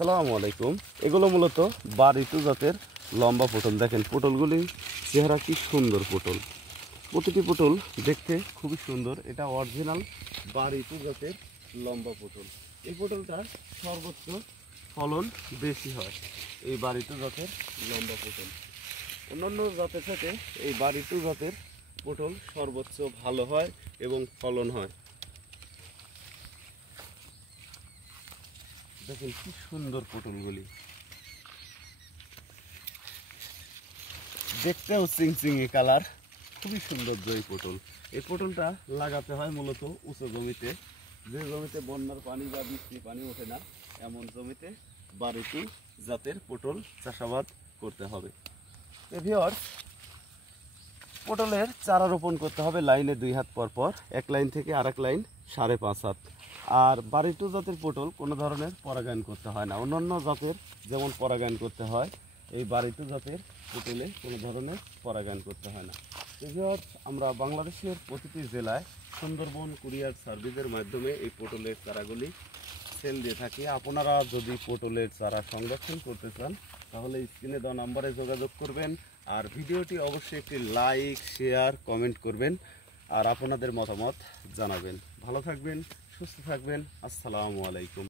আসসালামু আলাইকুম। এগুলো মূলত বারিটু জাতের লম্বা পটল। দেখেন পটলগুলি চেহারা কি সুন্দর পটল, প্রতিটি পটল দেখতে খুবই সুন্দর। এটা অরিজিনাল বারিটু জাতের লম্বা পটল। এই পটলটা সর্বোচ্চ ফলন বেশি হয় এই বারিটু জাতের লম্বা পটল। অন্যান্য জাতের থেকে এই বারিটু জাতের পটল সর্বোচ্চ ভালো হয় এবং ফলন হয়। দেখেন কি সুন্দর পটলগুলি, দেখতেও চিংচিঙি কালার, খুবই সুন্দর এই পটল। এই পটলটা লাগাতে হয় মূলত উঁচু জমিতে, যে জমিতে বন্যার পানি বা বৃষ্টির পানি ওঠে না, এমন জমিতে বারিটু জাতের পটল চাষাবাদ করতে হবে। ভিউয়ার্স, পটলের চারা রোপণ করতে হবে লাইনে 2 হাত পর পর, এক লাইন থেকে আরেক লাইন 5.5 হাত। আর বারিটু জাতের পটল কোনো ধরনের পরাগায়ন করতে হয় না। অন্যান্য জাতের যেমন পরাগায়ন করতে হয়, এই বারিটু জাতের পটলে কোনো ধরনের পরাগায়ন করতে হয় না। ভিউয়ার্স, আমরা বাংলাদেশের প্রতিটি জেলায় সুন্দরবন কুরিয়ার সার্ভিসের মাধ্যমে এই পটলের চারাগুলি সেল দিয়ে থাকি। আপনারা যদি পটলের চারা সংরক্ষণ করতে চান তাহলে স্ক্রিনে দেওয়া নম্বরে যোগাযোগ করবেন। আর ভিডিওটি অবশ্যই একটি লাইক, শেয়ার, কমেন্ট করবেন আর আপনাদের মতামত জানাবেন। ভালো থাকবেন, সুস্থ থাকবেন। আসসালামু আলাইকুম।